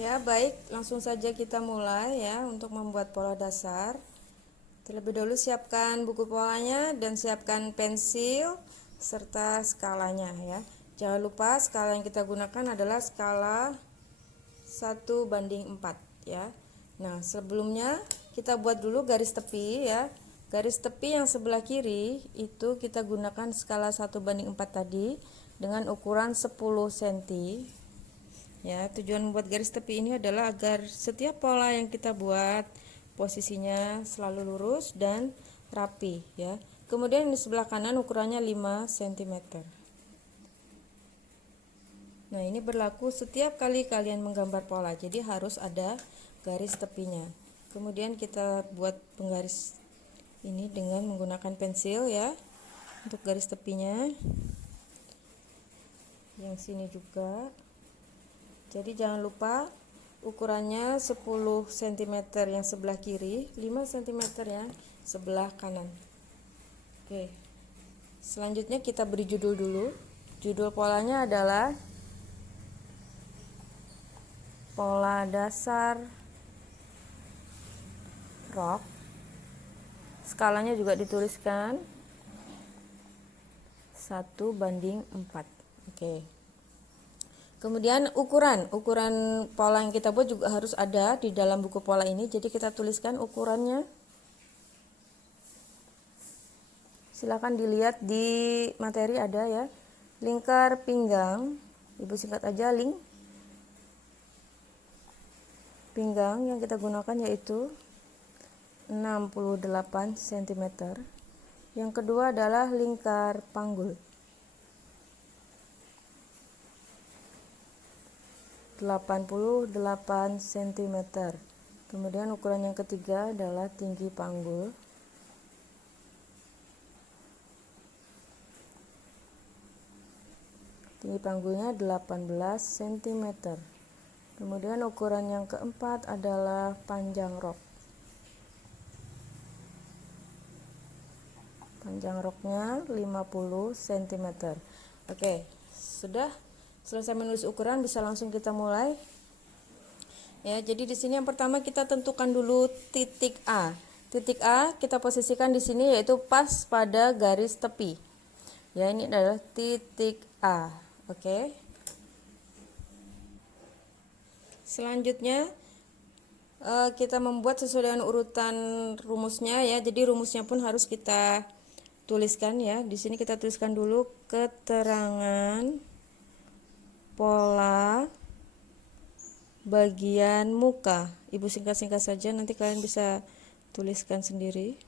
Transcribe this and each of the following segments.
Ya, baik, langsung saja kita mulai ya untuk membuat pola dasar. Terlebih dahulu siapkan buku polanya dan siapkan pensil serta skalanya ya. Jangan lupa skala yang kita gunakan adalah skala 1:4 ya. Nah, sebelumnya kita buat dulu garis tepi ya. Garis tepi yang sebelah kiri itu kita gunakan skala 1:4 tadi dengan ukuran 10 cm. Ya, tujuan membuat garis tepi ini adalah agar setiap pola yang kita buat posisinya selalu lurus dan rapi ya. Kemudian di sebelah kanan ukurannya 5 cm. Nah, ini berlaku setiap kali kalian menggambar pola. Jadi harus ada garis tepinya. Kemudian kita buat penggaris ini dengan menggunakan pensil ya. Untuk garis tepinya. Yang sini juga. Jadi jangan lupa ukurannya 10 cm yang sebelah kiri, 5 cm yang sebelah kanan. Oke. Selanjutnya kita beri judul dulu. Judul polanya adalah pola dasar rok. Skalanya juga dituliskan 1:4. Oke. Kemudian ukuran pola yang kita buat juga harus ada di dalam buku pola ini. Jadi kita tuliskan ukurannya. Silakan dilihat di materi ada ya. Lingkar pinggang, Ibu singkat aja ling. Pinggang yang kita gunakan yaitu 68 cm. Yang kedua adalah lingkar panggul. 88 cm. Kemudian ukuran yang ketiga adalah tinggi panggul. Tinggi panggulnya 18 cm. Kemudian ukuran yang keempat adalah panjang rok. Panjang roknya 50 cm. Oke, sudah selesai menulis ukuran, bisa langsung kita mulai. Ya, jadi di sini yang pertama kita tentukan dulu titik A. Titik A kita posisikan di sini yaitu pas pada garis tepi. Ya, ini adalah titik A. Oke. Selanjutnya kita membuat sesuai dengan urutan rumusnya ya. Jadi rumusnya pun harus kita tuliskan ya. Di sini kita tuliskan dulu keterangan pola bagian muka. Ibu singkat-singkat saja, nanti kalian bisa tuliskan sendiri.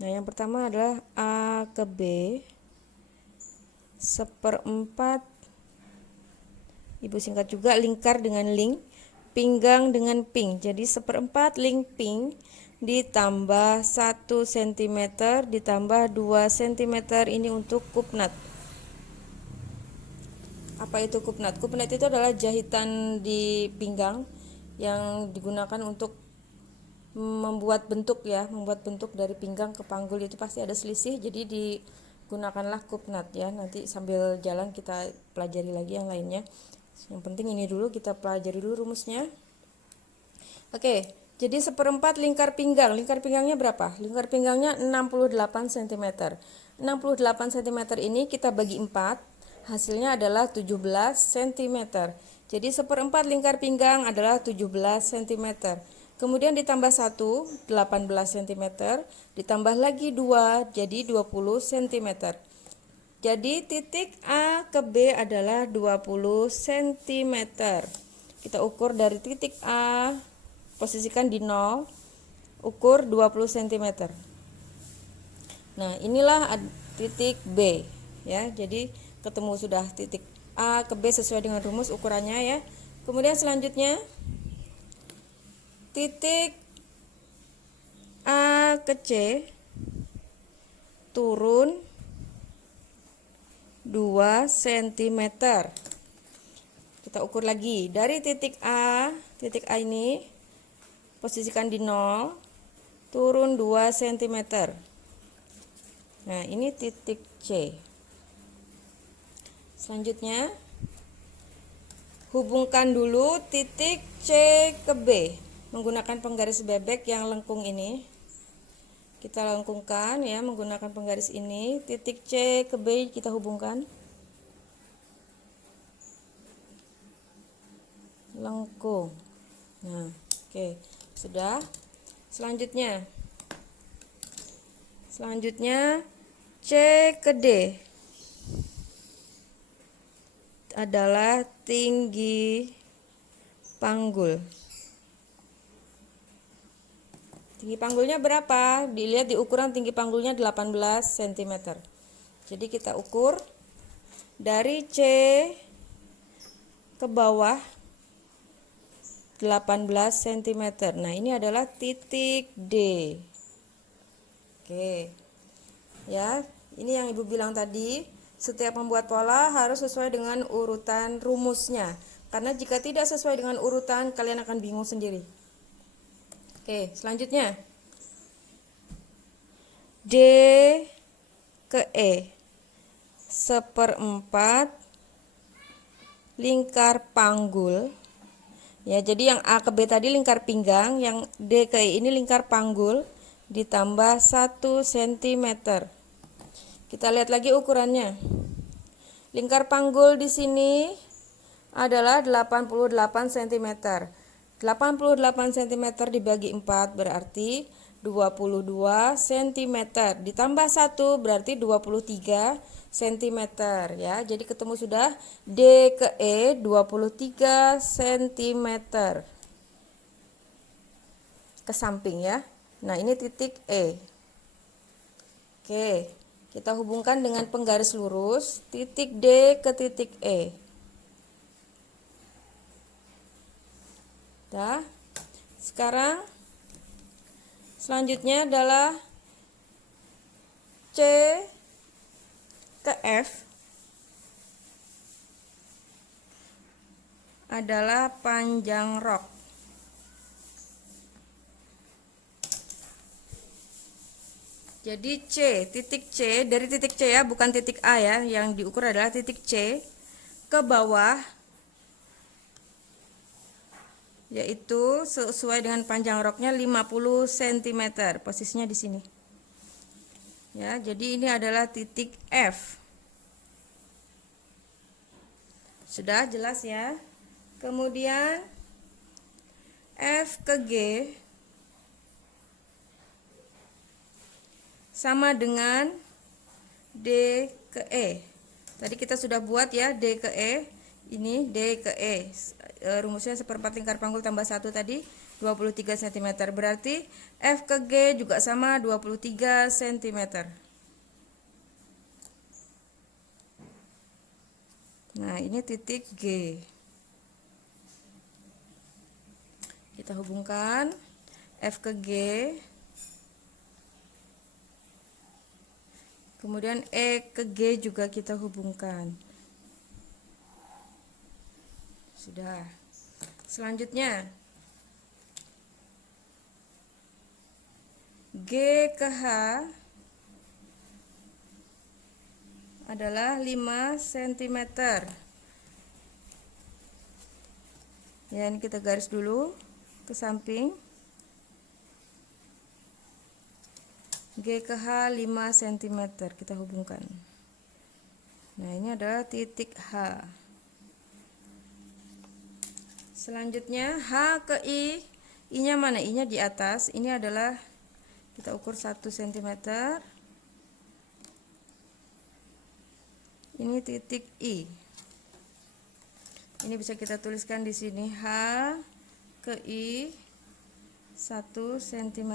Nah, yang pertama adalah A ke B 1/4. Ibu singkat juga lingkar dengan ling, pinggang dengan ping. Jadi 1/4 ling ping ditambah 1 cm ditambah 2 cm ini untuk kupnat. Apa itu kupnat? Kupnat itu adalah jahitan di pinggang yang digunakan untuk membuat bentuk ya, membuat bentuk dari pinggang ke panggul. Itu pasti ada selisih, jadi digunakanlah kupnat ya. Nanti sambil jalan kita pelajari lagi yang lainnya. Yang penting ini dulu kita pelajari dulu rumusnya. Oke, jadi 1/4 lingkar pinggang. Lingkar pinggangnya berapa? Lingkar pinggangnya 68 cm. 68 cm ini kita bagi 4, hasilnya adalah 17 cm. Jadi 1/4 lingkar pinggang adalah 17 cm. Kemudian ditambah 1, 18 cm. Ditambah lagi 2, jadi 20 cm. Jadi titik A ke B adalah 20 cm. Kita ukur dari titik A, posisikan di 0, ukur 20 cm. Nah, inilah titik B ya. Jadi ketemu sudah titik A ke B sesuai dengan rumus ukurannya ya. Kemudian selanjutnya titik A ke C turun 2 cm. Kita ukur lagi dari titik A ini posisikan di 0, turun 2 cm. Nah, ini titik C. Selanjutnya hubungkan dulu titik C ke B menggunakan penggaris bebek yang lengkung ini. Kita lengkungkan ya menggunakan penggaris ini. Titik C ke B kita hubungkan. Lengkung. Nah, oke, sudah. Selanjutnya C ke D adalah tinggi panggul. Tinggi panggulnya berapa? Dilihat di ukuran tinggi panggulnya 18 cm. Jadi kita ukur dari C ke bawah 18 cm. Nah, ini adalah titik D. Oke. Ya, ini yang Ibu bilang tadi, setiap membuat pola harus sesuai dengan urutan rumusnya. Karena jika tidak sesuai dengan urutan, kalian akan bingung sendiri. Oke, selanjutnya D ke E 1/4 lingkar panggul. Ya, jadi yang A ke B tadi lingkar pinggang, yang D ke E ini lingkar panggul ditambah 1 cm. Kita lihat lagi ukurannya. Lingkar panggul di sini adalah 88 cm. 88 cm dibagi 4 berarti 22 cm. Ditambah 1 berarti 23 cm ya. Jadi ketemu sudah D ke E 23 cm. Ke samping ya. Nah, ini titik E. Oke, kita hubungkan dengan penggaris lurus titik D ke titik E. Dah. Sekarang selanjutnya adalah C ke F adalah panjang rok. Jadi titik C, dari titik C ya, bukan titik A ya, yang diukur adalah titik C ke bawah, yaitu sesuai dengan panjang roknya 50 cm. Posisinya di sini. Ya, jadi ini adalah titik F. Sudah jelas ya? Kemudian F ke G sama dengan D ke E. Tadi kita sudah buat ya D ke E. Ini D ke E. Rumusnya 1/4 lingkar panggul tambah 1 tadi 23 cm. Berarti F ke G juga sama 23 cm. Nah, ini titik G. Kita hubungkan F ke G. Kemudian E ke G juga kita hubungkan. Sudah. Selanjutnya G ke H adalah 5 cm. Ya, ini kita garis dulu ke samping. G ke H 5 cm kita hubungkan. Nah, ini adalah titik H. Selanjutnya H ke I, I-nya mana? I-nya di atas. Ini adalah kita ukur 1 cm. Ini titik I. Ini bisa kita tuliskan di sini H ke I 1 cm.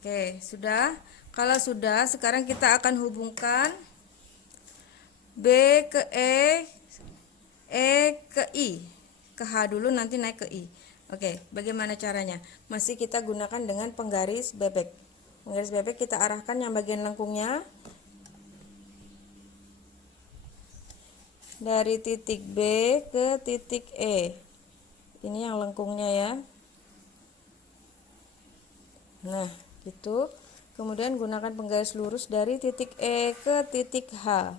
Oke, sudah. Kalau sudah, sekarang kita akan hubungkan B ke E, E ke I. Ke H dulu, nanti naik ke I. Oke, bagaimana caranya? Masih kita gunakan dengan penggaris bebek. Penggaris bebek kita arahkan yang bagian lengkungnya dari titik B ke titik E. Ini yang lengkungnya ya. Nah, gitu. Kemudian gunakan penggaris lurus dari titik E ke titik H.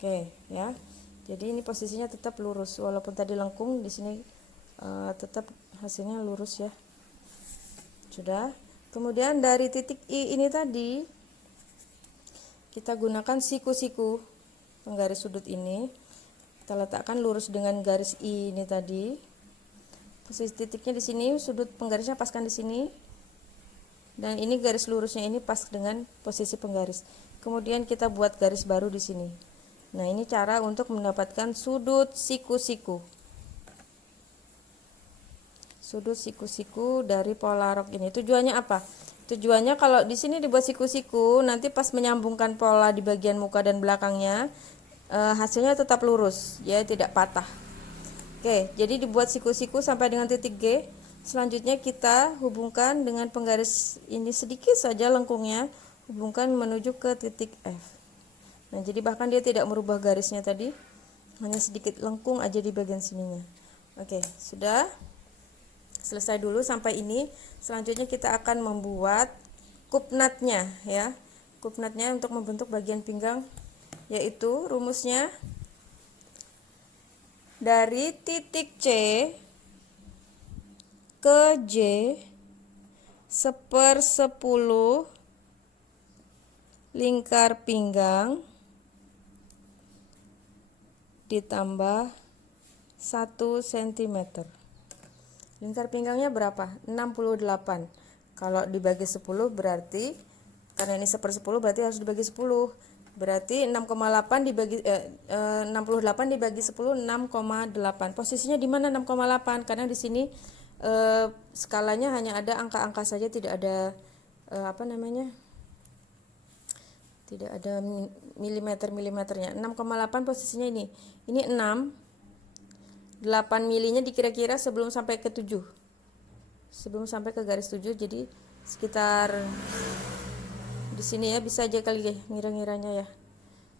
Oke, ya. Jadi ini posisinya tetap lurus walaupun tadi lengkung, di sini tetap hasilnya lurus ya. Sudah. Kemudian dari titik I ini tadi kita gunakan siku-siku penggaris sudut ini. Kita letakkan lurus dengan garis I ini tadi. Posisi titiknya di sini, sudut penggarisnya paskan di sini. Dan ini garis lurusnya ini pas dengan posisi penggaris. Kemudian kita buat garis baru di sini. Nah, ini cara untuk mendapatkan sudut siku-siku. Sudut siku-siku dari pola rok ini. Tujuannya apa? Tujuannya kalau di sini dibuat siku-siku, nanti pas menyambungkan pola di bagian muka dan belakangnya, hasilnya tetap lurus, ya, tidak patah. Oke, jadi dibuat siku-siku sampai dengan titik G. Selanjutnya kita hubungkan dengan penggaris ini sedikit saja lengkungnya, hubungkan menuju ke titik F. Nah, jadi bahkan dia tidak merubah garisnya tadi, hanya sedikit lengkung aja di bagian sininya. Oke, sudah selesai dulu sampai ini. Selanjutnya kita akan membuat kupnatnya ya. Kupnatnya untuk membentuk bagian pinggang, yaitu rumusnya dari titik C ke J 1/10 lingkar pinggang ditambah 1 cm. Lingkar pinggangnya berapa? 68. Kalau dibagi 10 berarti, karena ini 1/10 berarti harus dibagi 10. Berarti 6,8 dibagi 68 dibagi 10, 6,8. Posisinya di mana 6,8? Karena di sini skalanya hanya ada angka-angka saja, tidak ada tidak ada milimeternya. 6,8 posisinya ini. Ini 6. 8 milinya dikira-kira sebelum sampai ke 7. Sebelum sampai ke garis 7, jadi sekitar di sini ya, bisa aja kali ya ngira-ngiranya ya.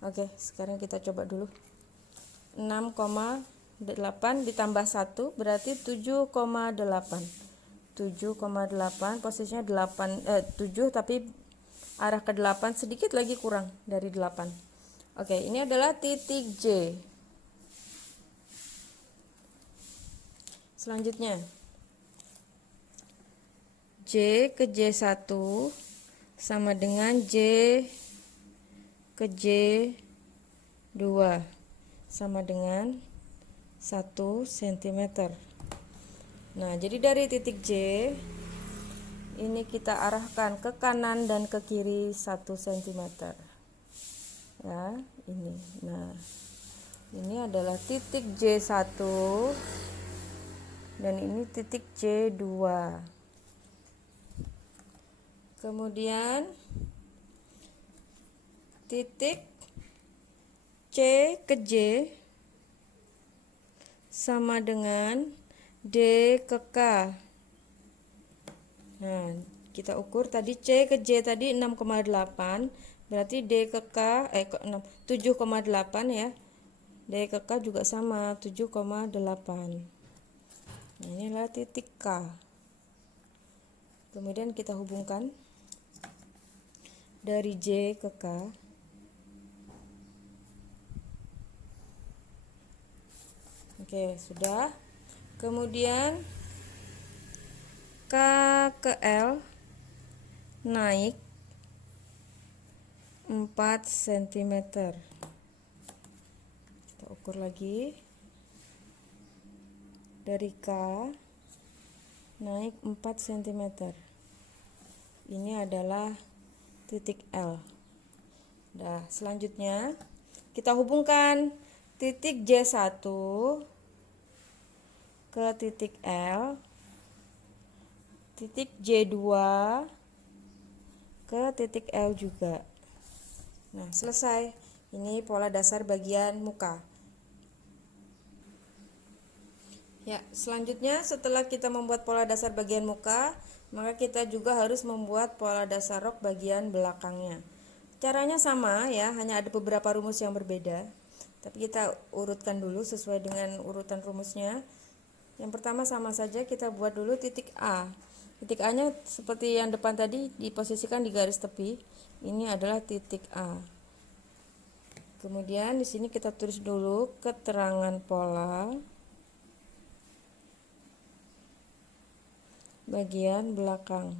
Oke, sekarang kita coba dulu. 6,8 ditambah 1 berarti 7,8. 7,8 posisinya 7, tapi arah ke 8 sedikit lagi kurang dari 8. Oke, ini adalah titik J. Selanjutnya J ke J1 sama dengan J ke J2 sama dengan 1 cm. Nah, jadi dari titik J ini kita arahkan ke kanan dan ke kiri 1 cm. Ya, ini. Nah, ini adalah titik J1 dan ini titik J2. Kemudian titik C ke J sama dengan D ke K. Nah, kita ukur tadi C ke J tadi 6,8, berarti D ke K 7,8 ya. D ke K juga sama 7,8. Nah, inilah titik K. Kemudian kita hubungkan dari J ke K. Oke, sudah. Kemudian K ke L naik 4 cm. Kita ukur lagi. Dari K naik 4 cm. Ini adalah titik L. Nah, selanjutnya kita hubungkan titik J1 ke titik L, titik J2 ke titik L juga. Nah, selesai. Ini pola dasar bagian muka. Ya, selanjutnya setelah kita membuat pola dasar bagian muka, maka kita juga harus membuat pola dasar rok bagian belakangnya. Caranya sama ya, hanya ada beberapa rumus yang berbeda. Tapi kita urutkan dulu sesuai dengan urutan rumusnya. Yang pertama sama saja, kita buat dulu titik A. Titik A-nya seperti yang depan tadi, diposisikan di garis tepi. Ini adalah titik A. Kemudian di sini kita tulis dulu keterangan pola bagian belakang.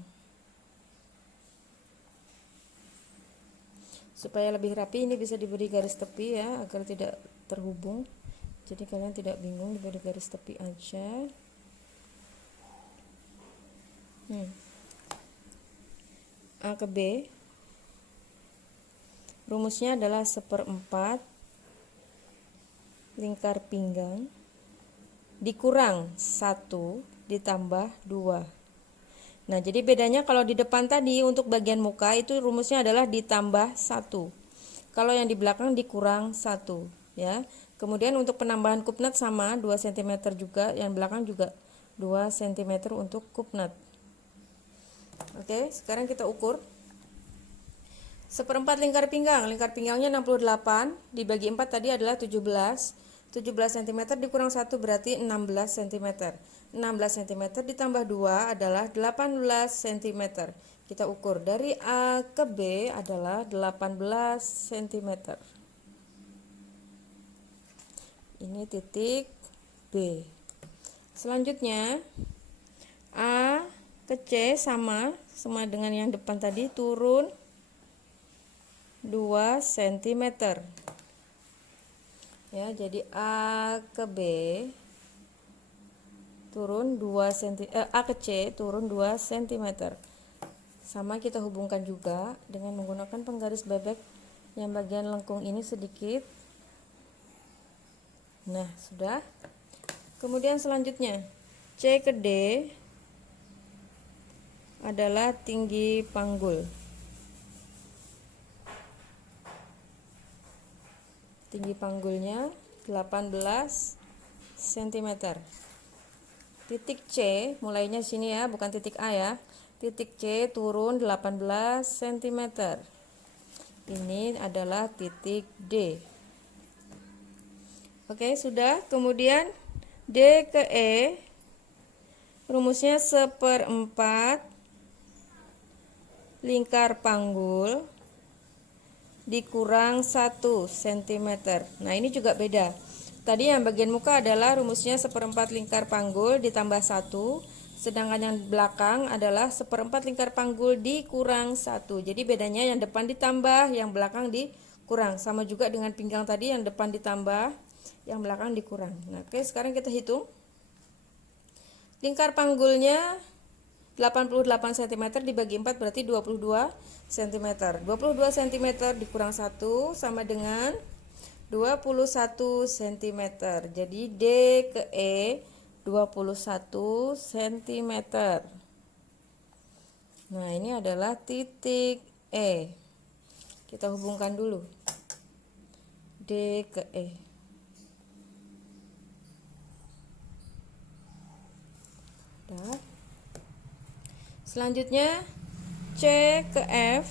Supaya lebih rapi ini bisa diberi garis tepi ya, agar tidak terhubung. Jadi kalian tidak bingung, diberi garis tepi aja. A ke B. Rumusnya adalah 1/4 lingkar pinggang dikurang 1 ditambah 2. Nah, jadi bedanya kalau di depan tadi untuk bagian muka itu rumusnya adalah ditambah 1. Kalau yang di belakang dikurang 1 ya. Kemudian untuk penambahan kupnat sama 2 cm juga, yang belakang juga 2 cm untuk kupnat. Oke, sekarang kita ukur. 1/4 lingkar pinggang. Lingkar pinggangnya 68, dibagi 4 tadi adalah 17. 17 cm dikurang 1 berarti 16 cm. 16 cm ditambah 2 adalah 18 cm. Kita ukur dari A ke B adalah 18 cm. Ini titik B. Selanjutnya A ke C sama dengan yang depan tadi, turun 2 cm. Ya, jadi A ke B turun 2 cm, A ke C turun 2 cm. Sama kita hubungkan juga dengan menggunakan penggaris bebek yang bagian lengkung ini sedikit. Nah, sudah. Kemudian selanjutnya C ke D adalah tinggi panggul. Tinggi panggulnya 18 cm. Titik C, mulainya sini ya, bukan titik A ya. Titik C turun 18 cm. Ini adalah titik D. Oke, sudah. Kemudian D ke E, rumusnya 1/4 lingkar panggul dikurang 1 cm. Nah, ini juga beda. Tadi yang bagian muka adalah rumusnya 1/4 lingkar panggul ditambah 1, sedangkan yang belakang adalah 1/4 lingkar panggul dikurang 1. Jadi bedanya yang depan ditambah, yang belakang dikurang. Sama juga dengan pinggang tadi, yang depan ditambah, yang belakang dikurang. Nah, oke, sekarang kita hitung. Lingkar panggulnya 88 cm dibagi 4 berarti 22 cm. 22 cm dikurang 1 sama dengan 21 cm. Jadi D ke E 21 cm. Nah, ini adalah titik E. Kita hubungkan dulu. D ke E. Udah. Selanjutnya C ke F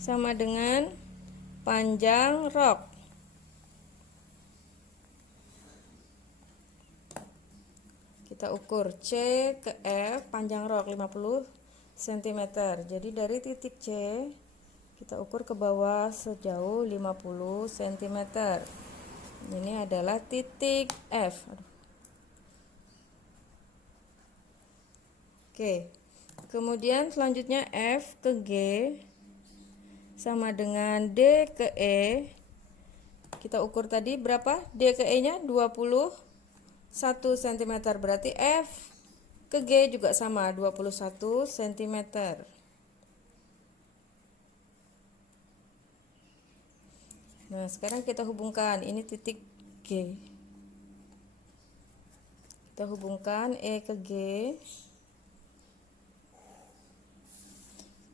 sama dengan panjang rok. Kita ukur C ke F, panjang rok 50 cm. Jadi dari titik C kita ukur ke bawah sejauh 50 cm. Ini adalah titik F. Oke. Kemudian selanjutnya F ke G sama dengan D ke E. Kita ukur tadi berapa? D ke E nya 21 cm. Berarti F ke G juga sama 21 cm. Nah, sekarang kita hubungkan. Ini titik G. Kita hubungkan E ke G.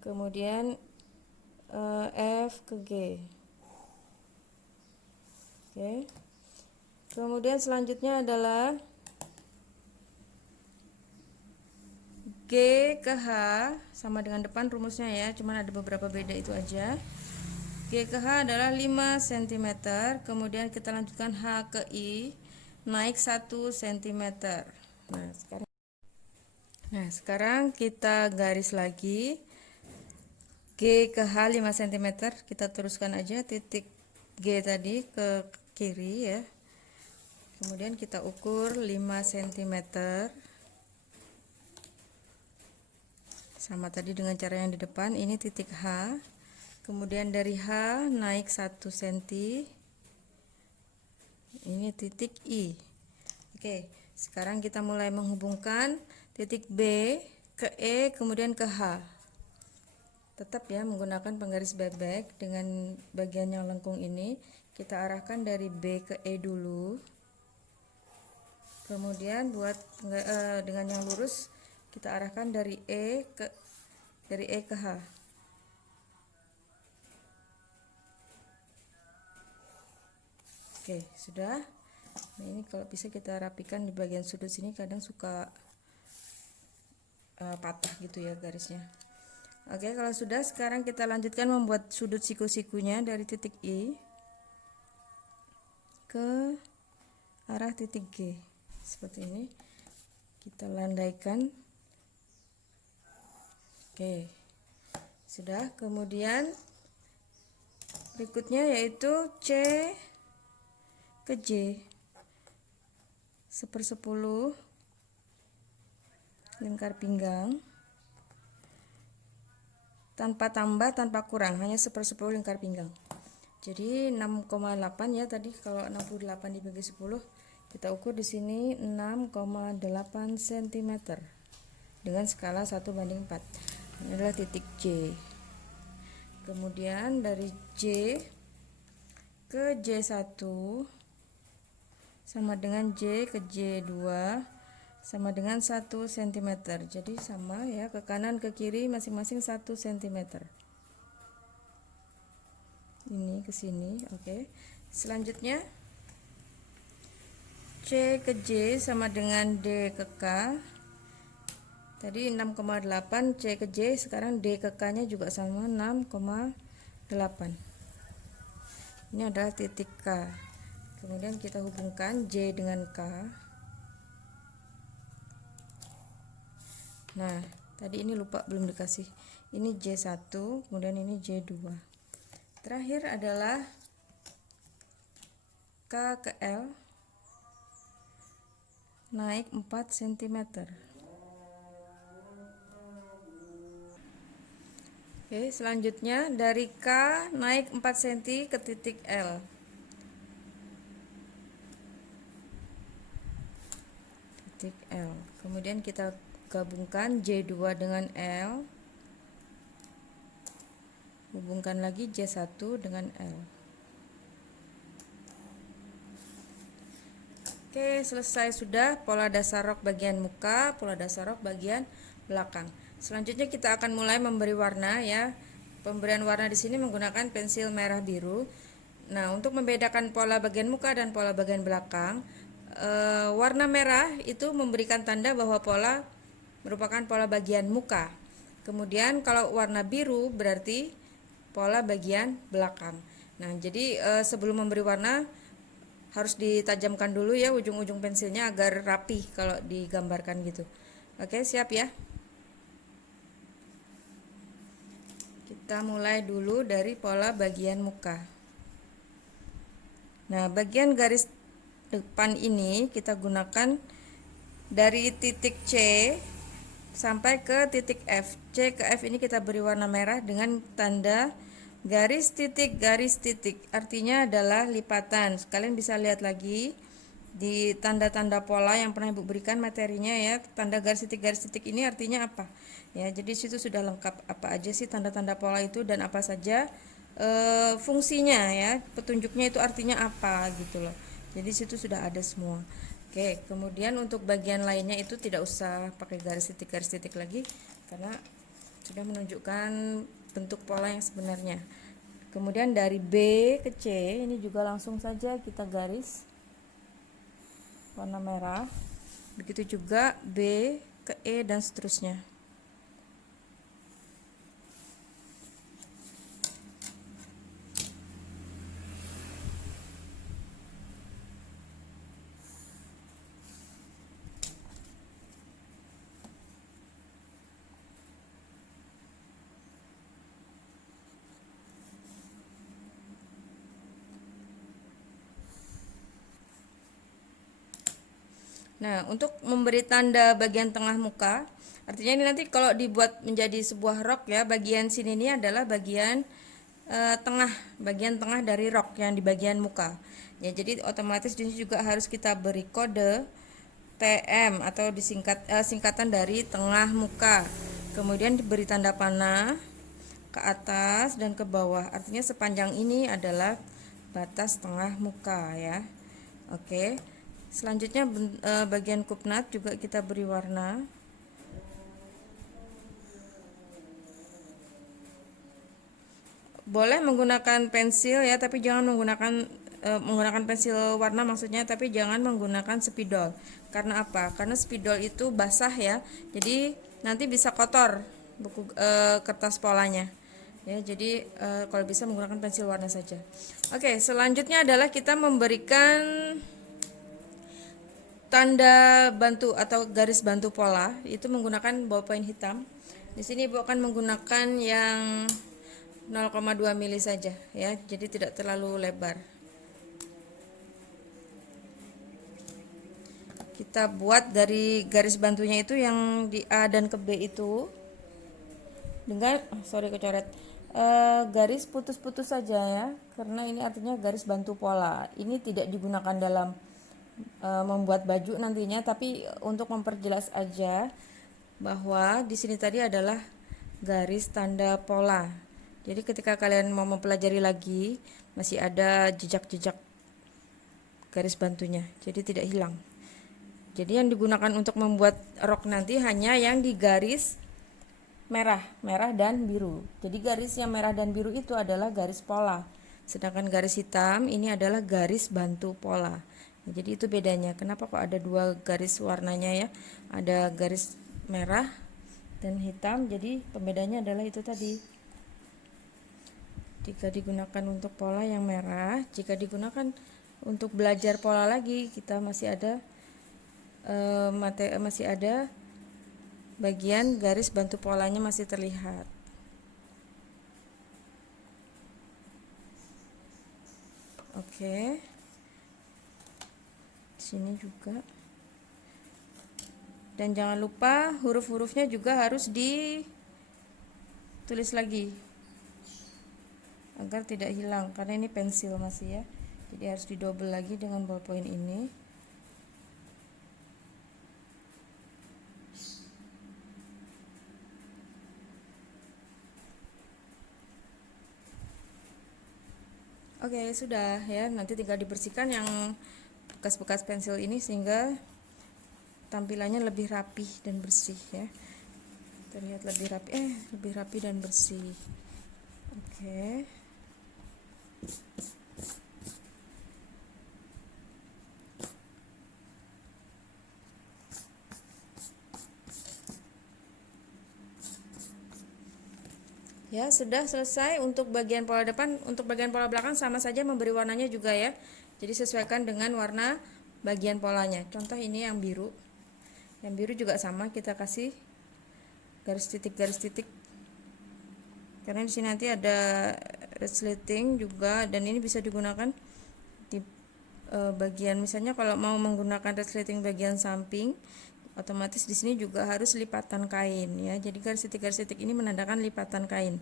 Kemudian F ke G. Oke. Kemudian selanjutnya adalah G ke H sama dengan depan rumusnya ya, cuman ada beberapa beda itu aja. G ke H adalah 5 cm. Kemudian kita lanjutkan H ke I, naik 1 cm. Nah, sekarang kita garis lagi. G ke H 5 cm, kita teruskan aja titik G tadi ke kiri ya. Kemudian kita ukur 5 cm. Sama tadi dengan cara yang di depan. Ini titik H. Kemudian dari H naik 1 cm. Ini titik I. Oke, sekarang kita mulai menghubungkan titik B ke E kemudian ke H. Tetap ya menggunakan penggaris bebek dengan bagian yang lengkung ini. Kita arahkan dari B ke E dulu. Kemudian dengan yang lurus kita arahkan dari E ke H. Oke, sudah. Nah, ini kalau bisa kita rapikan di bagian sudut sini, kadang suka patah gitu ya garisnya. Oke, kalau sudah, sekarang kita lanjutkan membuat sudut siku-sikunya dari titik I ke arah titik G. Seperti ini. Kita landaikan. Oke. Sudah, kemudian berikutnya yaitu C ke J. 1/10 lingkar pinggang. Tanpa tambah, tanpa kurang, hanya 1/10 lingkar pinggang. Jadi 6,8 ya tadi, kalau 68 dibagi 10, kita ukur di sini 6,8 cm dengan skala 1/4. Ini adalah titik J. Kemudian dari J ke J1 sama dengan J ke J2 sama dengan 1 cm. Jadi sama ya, ke kanan ke kiri masing-masing 1 cm. Ini ke sini, oke. Selanjutnya C ke J sama dengan D ke K. Tadi 6,8 C ke J, sekarang D ke K nya juga sama 6,8. Ini adalah titik K. Kemudian kita hubungkan J dengan K. Nah, tadi ini lupa belum dikasih. Ini J1, kemudian ini J2. Terakhir adalah K ke L naik 4 cm. Oke, selanjutnya dari K naik 4 cm ke titik L. Titik L. Kemudian kita gabungkan J2 dengan L. Hubungkan lagi J1 dengan L. Oke, selesai sudah pola dasar rok bagian muka, pola dasar rok bagian belakang. Selanjutnya kita akan mulai memberi warna ya. Pemberian warna di sini menggunakan pensil merah biru. Nah, untuk membedakan pola bagian muka dan pola bagian belakang, warna merah itu memberikan tanda bahwa pola merupakan pola bagian muka. Kemudian kalau warna biru berarti pola bagian belakang. Nah, jadi sebelum memberi warna harus ditajamkan dulu ya ujung-ujung pensilnya agar rapi kalau digambarkan gitu. Oke, siap ya. Kita mulai dulu dari pola bagian muka. Nah, bagian garis depan ini kita gunakan dari titik C sampai ke titik F. C ke F ini kita beri warna merah dengan tanda garis titik, artinya adalah lipatan. Kalian bisa lihat lagi di tanda-tanda pola yang pernah Ibu berikan materinya ya. Tanda garis titik ini artinya apa? Ya, jadi situ sudah lengkap apa aja sih tanda-tanda pola itu dan apa saja fungsinya ya. Petunjuknya itu artinya apa gitu loh. Jadi situ sudah ada semua. Oke, kemudian untuk bagian lainnya itu tidak usah pakai garis titik lagi karena sudah menunjukkan bentuk pola yang sebenarnya. Kemudian dari B ke C ini juga langsung saja kita garis warna merah. Begitu juga B ke E dan seterusnya. Nah, untuk memberi tanda bagian tengah muka, artinya ini nanti kalau dibuat menjadi sebuah rok ya, bagian sini ini adalah bagian tengah, bagian tengah dari rok yang di bagian muka. Ya, jadi otomatis di sini juga harus kita beri kode TM atau singkatan dari tengah muka. Kemudian diberi tanda panah ke atas dan ke bawah. Artinya sepanjang ini adalah batas tengah muka ya. Oke. Selanjutnya bagian kupnat juga kita beri warna. Boleh menggunakan pensil ya, tapi jangan menggunakan pensil warna maksudnya, tapi jangan menggunakan spidol. Karena apa? Karena spidol itu basah ya. Jadi nanti bisa kotor kertas polanya. Ya, jadi kalau bisa menggunakan pensil warna saja. Oke, selanjutnya adalah kita memberikan tanda bantu atau garis bantu pola, itu menggunakan ballpoint hitam. Di sini Ibu akan menggunakan yang 0,2 mili saja ya, jadi tidak terlalu lebar. Kita buat dari garis bantunya itu yang di A dan ke B itu dengan kecoret. Garis putus-putus saja ya, karena ini artinya garis bantu pola. Ini tidak digunakan dalam membuat baju nantinya, tapi untuk memperjelas aja bahwa di sini tadi adalah garis tanda pola. Jadi ketika kalian mau mempelajari lagi, masih ada jejak-jejak garis bantunya, jadi tidak hilang. Jadi yang digunakan untuk membuat rok nanti hanya yang di garis merah dan biru. Jadi garis yang merah dan biru itu adalah garis pola. Sedangkan garis hitam ini adalah garis bantu pola. Nah, jadi itu bedanya. Kenapa kok ada dua garis warnanya ya? Ada garis merah dan hitam. Jadi pembedanya adalah itu tadi. Jika digunakan untuk pola yang merah, jika digunakan untuk belajar pola lagi, kita masih ada bagian garis bantu polanya masih terlihat. Oke. Sini juga. Dan jangan lupa huruf-hurufnya juga harus ditulis lagi agar tidak hilang, karena ini pensil masih ya. Jadi harus didouble lagi dengan ballpoint ini. Oke, sudah ya. Nanti tinggal dibersihkan yang bekas-bekas pensil ini sehingga tampilannya lebih rapih dan bersih ya. Terlihat lebih rapi dan bersih. Oke. Ya, sudah selesai untuk bagian pola depan. Untuk bagian pola belakang sama saja memberi warnanya juga ya. Jadi sesuaikan dengan warna bagian polanya. Contoh ini yang biru. Yang biru juga sama, kita kasih garis titik. Karena di sini nanti ada resleting juga, dan ini bisa digunakan di bagian, misalnya kalau mau menggunakan resleting bagian samping, otomatis di sini juga harus lipatan kain ya. Jadi garis titik ini menandakan lipatan kain.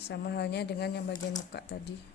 Sama halnya dengan yang bagian muka tadi.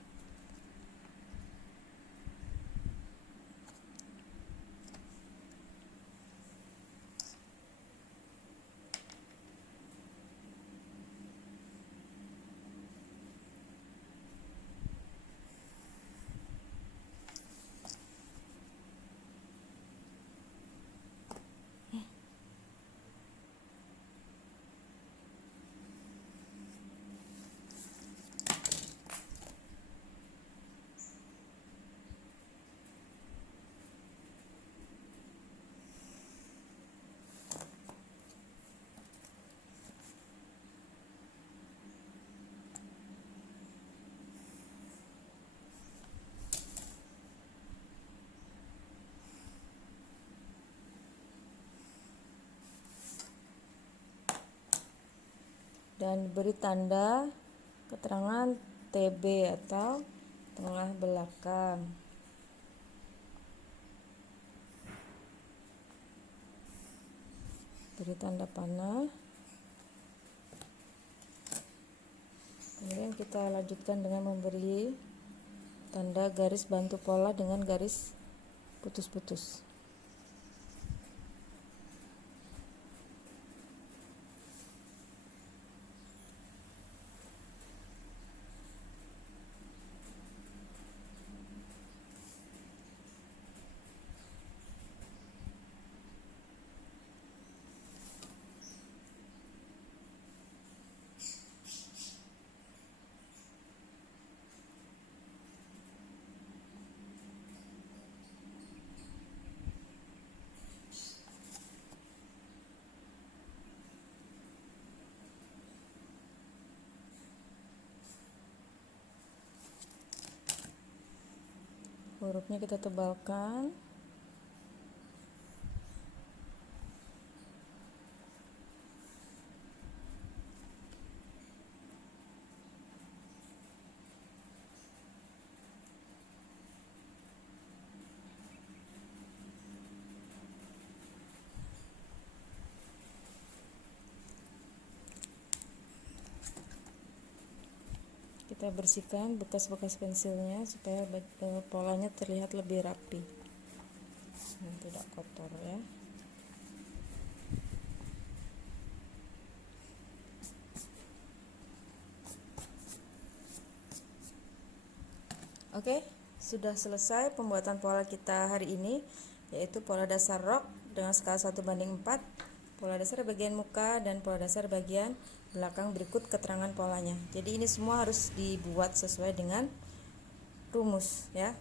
Dan beri tanda keterangan TB atau tengah belakang. beri tanda panah. Kemudian kita lanjutkan dengan memberi tanda garis bantu pola dengan garis putus-putus. Hurufnya kita tebalkan. Kita bersihkan bekas-bekas pensilnya supaya polanya terlihat lebih rapi dan tidak kotor ya. Oke, sudah selesai pembuatan pola kita hari ini, yaitu pola dasar rok dengan skala 1:4, pola dasar bagian muka dan pola dasar bagian belakang. Berikut keterangan polanya. Jadi ini semua harus dibuat sesuai dengan rumus ya.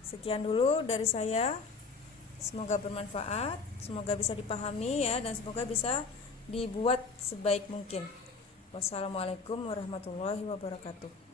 Sekian dulu dari saya. Semoga bermanfaat, semoga bisa dipahami ya, dan semoga bisa dibuat sebaik mungkin. Wassalamualaikum warahmatullahi wabarakatuh.